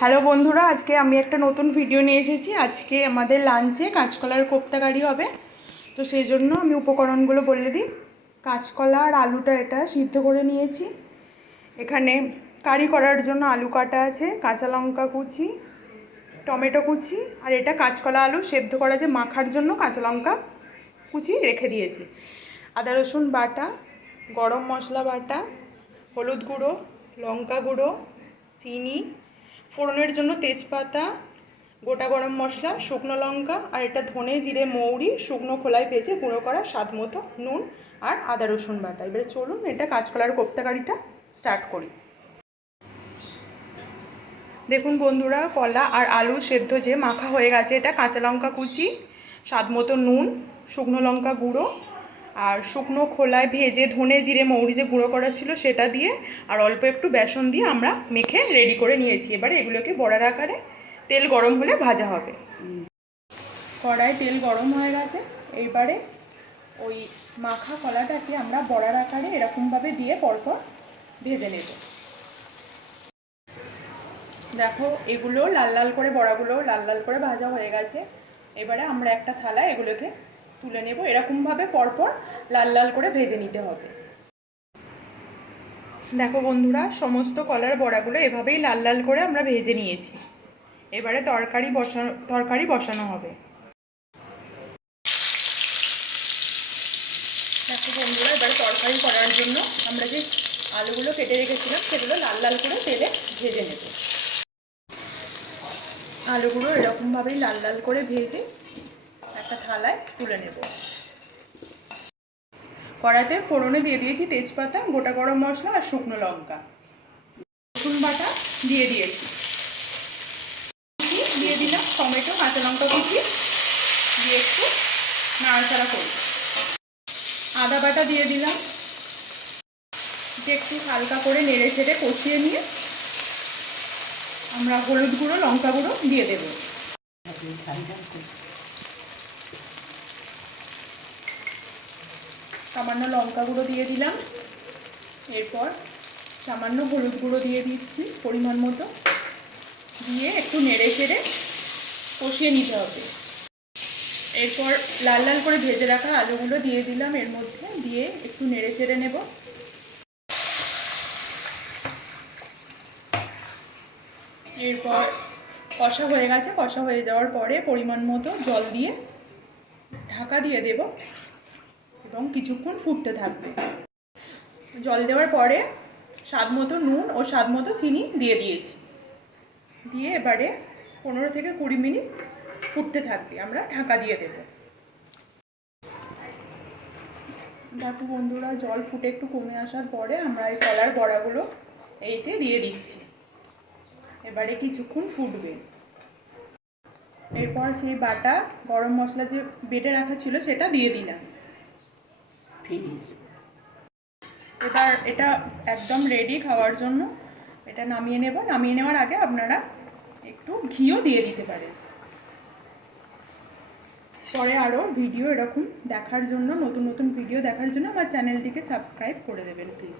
Hello বন্ধুরা, আজকে আমি একটা নতুন ভিডিও নিয়ে এসেছি। আজকে আমাদের লাঞ্চে কাঁচকলার কোপ্তা কারি হবে। তো সেই জন্য আমি উপকরণগুলো বলে দিই। কাঁচকলা আর আলুটা এটা সিদ্ধ করে নিয়েছি। এখানে কারি করার জন্য আলু কাটা আছে, কাঁচা লঙ্কা কুচি, টমেটো কুচি, আর এটা কাঁচকলা আলু সেদ্ধ করা যে মাখার জন্য কাঁচা লঙ্কা কুচি রেখে দিয়েছি। আদা রসুন বাটা, গরম মশলা বাটা, হলুদ গুঁড়ো, লঙ্কা গুঁড়ো, চিনি, ফোড়নের জন্য তেজপাতা, গোটা গরম মশলা, শুকনো লঙ্কা, আর এটা ধনে জিরে মৌরি শুকনো খোলায় ভেজে গুঁড়ো করা স্বাদ মতো নুন আর আদা রসুন বাটা। এবারে চলুন এটা কাঁচকলার কোপ্তা কারিটা স্টার্ট করি। দেখুন বন্ধুরা, কলা আর আলু সেদ্ধ যে মাখা হয়ে গেছে, এটা কাঁচা লঙ্কা কুচি, স্বাদ মতো নুন, শুকনো লঙ্কা গুঁড়ো আর শুকনো খোলায় ভেজে ধনে জিরে মৌরি যে গুঁড়ো করা ছিল সেটা দিয়ে আর অল্প একটু বেসন দিয়ে আমরা মেখে রেডি করে নিয়েছি। এবারে এগুলোকে বড়ার আকারে তেল গরম হলে ভাজা হবে। কড়ায় তেল গরম হয়ে গেছে। এইবারে ওই মাখা কলাটাকে আমরা বড়ার আকারে এরকমভাবে দিয়ে পরপর ভেজে নেব। দেখো, এগুলো লাল লাল করে, বড়াগুলো লাল লাল করে ভাজা হয়ে গেছে। এবারে আমরা একটা থালায় এগুলোকে তুলে নেব। এরকমভাবে পরপর লাল লাল করে ভেজে নিতে হবে। দেখো বন্ধুরা, সমস্ত কলার বড়াগুলো এভাবেই লাল লাল করে আমরা ভেজে নিয়েছি। এবারে তরকারি বসানো হবে। দেখো বন্ধুরা, এবারে তরকারি করার জন্য আমরা যে আলুগুলো কেটে রেখেছিলাম সেগুলো লাল লাল করে তেলে ভেজে নেব। আলুগুলো এরকমভাবেই লাল লাল করে ভেজে একটা থালায় তুলে নেব। কড়াইতে ফোড়নে দিয়ে দিয়েছি তেজপাতা, গোটা গরম মশলা আর শুকনো লঙ্কা। রসুন বাটা দিয়ে দিয়েছি, দিয়ে দিলাম টমেটো, কাঁচা লঙ্কা কুচি দিয়ে একটু নাড়াচাড়া করব। আদা বাটা দিয়ে দিলাম, একটু হালকা করে নেড়ে ছেড়ে কষিয়ে নিয়ে আমরা হলুদ গুঁড়ো লঙ্কা গুঁড়ো দিয়ে দেব। সামান্য লঙ্কা গুঁড়ো দিয়ে দিলাম। এরপর সামান্য হলুদ গুঁড়ো দিয়ে দিচ্ছি পরিমাণ মতো, দিয়ে একটু নেড়ে চেড়ে কষিয়ে নিতে হবে। এরপর লাল লাল করে ভেজে রাখা আলুগুলো দিয়ে দিলাম এর মধ্যে, দিয়ে একটু নেড়ে চেড়ে নেব। এরপর কষা হয়ে গেছে। কষা হয়ে যাওয়ার পরে পরিমাণ মতো জল দিয়ে ঢাকা দিয়ে দেব এবং কিছুক্ষণ ফুটতে থাকবে। জল দেওয়ার পরে স্বাদ মতো নুন ও স্বাদ মতো চিনি দিয়ে দিয়েছি। দিয়ে এবারে 15 থেকে 20 মিনিট ফুটতে থাকবে, আমরা ঢাকা দিয়ে দেব। দেখো বন্ধুরা, জল ফুটে একটু কমে আসার পরে আমরা এই কলার বড়াগুলো এইতে দিয়ে দিচ্ছি। এবারে কিছুক্ষণ ফুটবে। এরপর সেই বাটা গরম মশলা যে বেটে রাখা ছিল সেটা দিয়ে দিলাম। এটা একদম রেডি খাওয়ার জন্য। এটা নামিয়ে নেব। নামিয়ে নেওয়ার আগে আপনারা একটু ঘিও দিয়ে দিতে পারেন। পরে আরও ভিডিও এরকম দেখার জন্য, নতুন নতুন ভিডিও দেখার জন্য আমার চ্যানেলটিকে সাবস্ক্রাইব করে দেবেন প্লিজ।